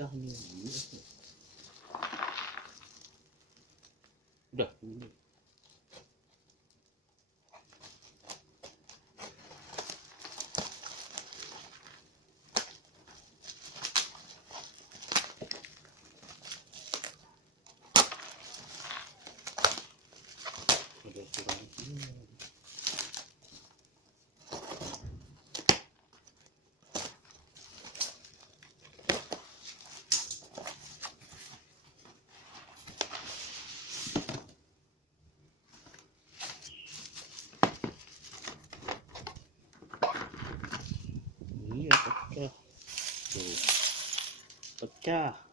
pecah nih. Udah ini. Udah kurang ini. Iya pecah tuh, pecah.